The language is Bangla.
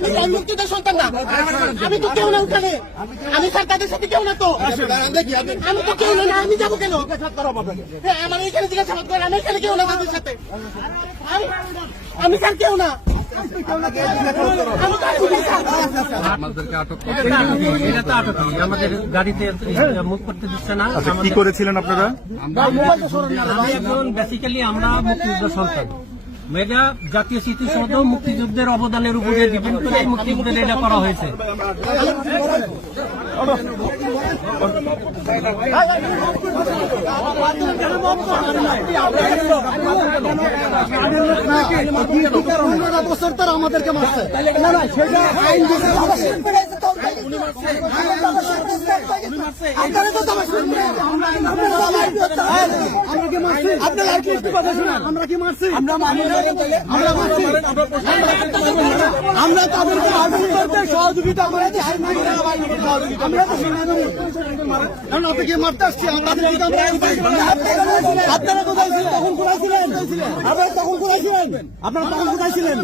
আমি মুক্তিদের সন্তান না। আমি তো কেউ না ওখানে আমি স্যার তাদের সাথে কেউ না তো। আমি তো কেউ না আমি যাব কেন? হ্যাঁ, আমার এখানে জিজ্ঞাসাবাদ আমি এখানে কেউ না তাদের সাথে। আমি- আমি স্যার কেউ না। আমি তো আসিনি, স্যার। আমাদেরকে আটক করতে এটা তো আটক নেই। আমাদের গাড়িতে মুখ করতে দিচ্ছে না। কি করেছিলেন আপনারা? আমি বেসিক্যালি আমরা মুক্তিযুদ্ধ সন্তান মেগা জাতীয় স্মৃতিসৌধ মুক্তিযুদ্ধের অবদানের উপরে ডিপেন্ড করে মুক্তিযুদ্ধের এটা করা হয়েছে। আমাদেরকে মারছে আপনার আর কি একটু কথা শুনেন। আমরা কি মারছি? আমরা মারি আমরা মারছি? আমরা তাদেরকে করতে সহযোগিতা করেছি আমরা তো সেনাবাহিনী কারণ আপনাকে মারতে আসছি? আপনারা কোথায় ছিলেন? তখন কোথায় ছিলেন? আপনারা তখন কোথায় ছিলেন? আপনারা তখন কোথায় ছিলেন?